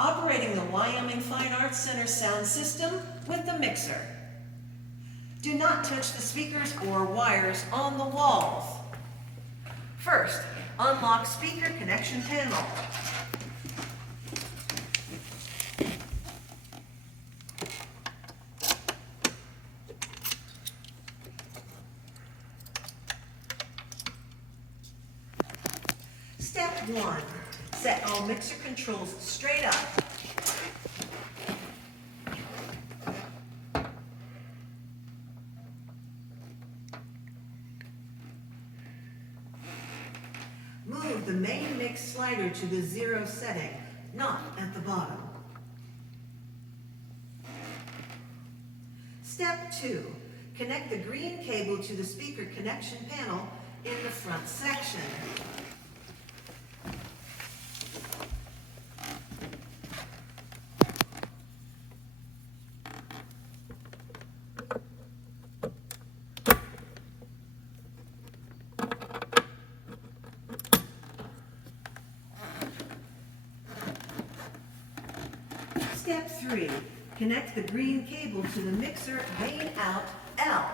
Operating the Wyoming Fine Arts Center sound system with the mixer. Do not touch the speakers or wires on the walls. First, unlock speaker connection panel. Step 1. Set all mixer controls straight up. Move the main mix slider to the 0 setting, not at the bottom. Step 2. Connect the green cable to the speaker connection panel in the front section. Step 3. Connect the green cable to the mixer main out L.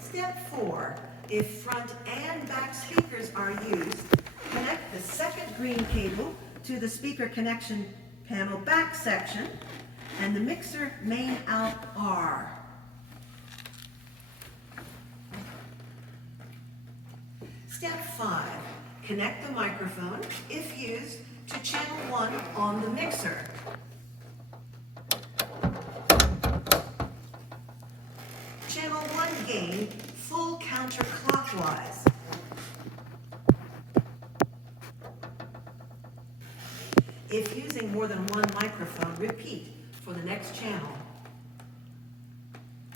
Step 4. If front and back speakers are used, connect the second green cable to the speaker connection panel back section and the mixer main out R. Step 5. Connect the microphone, if used, to channel 1 on the mixer. Channel 1 gain, full counter-clockwise. If using more than one microphone, repeat for the next channel.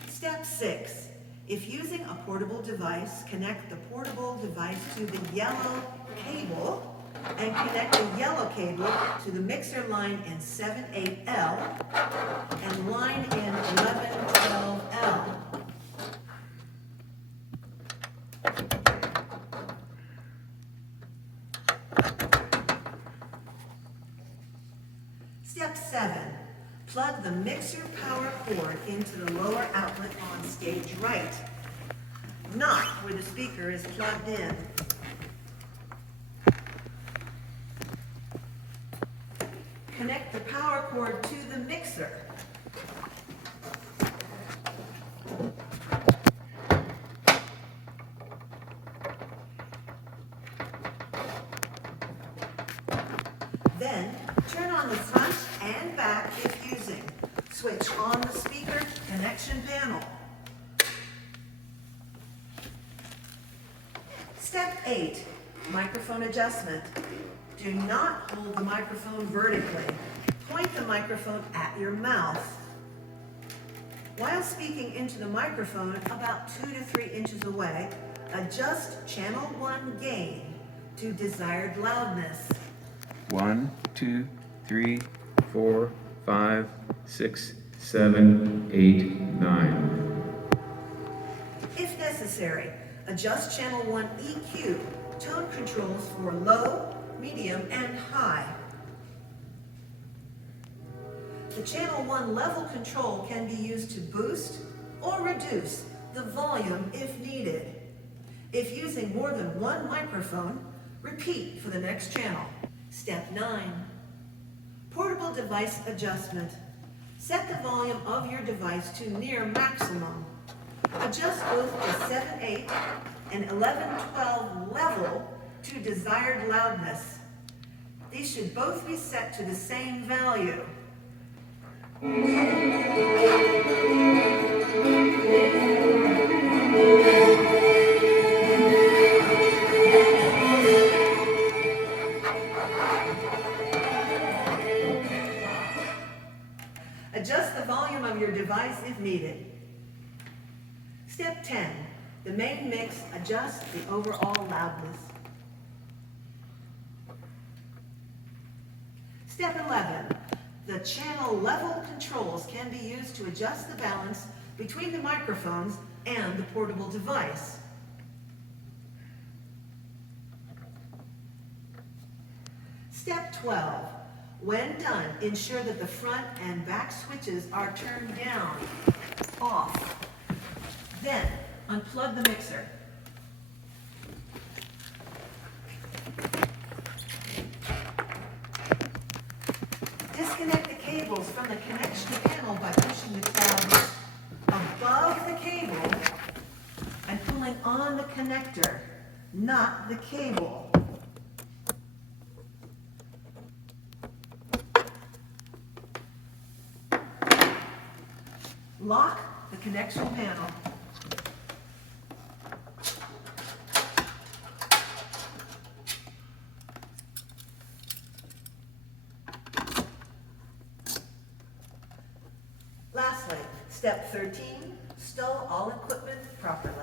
Step 6. If using a portable device, connect the portable device to the yellow cable and connect the yellow cable to the mixer line in 7/8L and line in 11/12L. Step 7. Plug the mixer power cord into the lower outlet on stage right, not where the speaker is plugged in. Connect the power cord to the mixer. Then, turn on the front and back if using. Switch on the speaker connection panel. Step 8. Microphone adjustment. Do not hold the microphone vertically. Point the microphone at your mouth. While speaking into the microphone about 2 to 3 inches away, adjust channel 1 gain to desired loudness. 1, 2, 3, 4, 5, 6, 7, 8, 9. If necessary, adjust channel 1 EQ, tone controls for low, medium, and high. The channel 1 level control can be used to boost or reduce the volume if needed. If using more than one microphone, repeat for the next channel. Step 9. Portable device adjustment. Set the volume of your device to near maximum. Adjust both the 7/8 and 11/12 level to desired loudness. These should both be set to the same value. Adjust the volume of your device if needed. Step 10. The main mix adjusts the overall loudness. Step 11. The channel level controls can be used to adjust the balance between the microphones and the portable device. Step 12. When done, ensure that the front and back switches are turned down, off. Then, unplug the mixer. Disconnect the cables from the connection panel by pushing the tabs above the cable and pulling on the connector, not the cable. Lock the connection panel. Lastly, step 13, stow all equipment properly.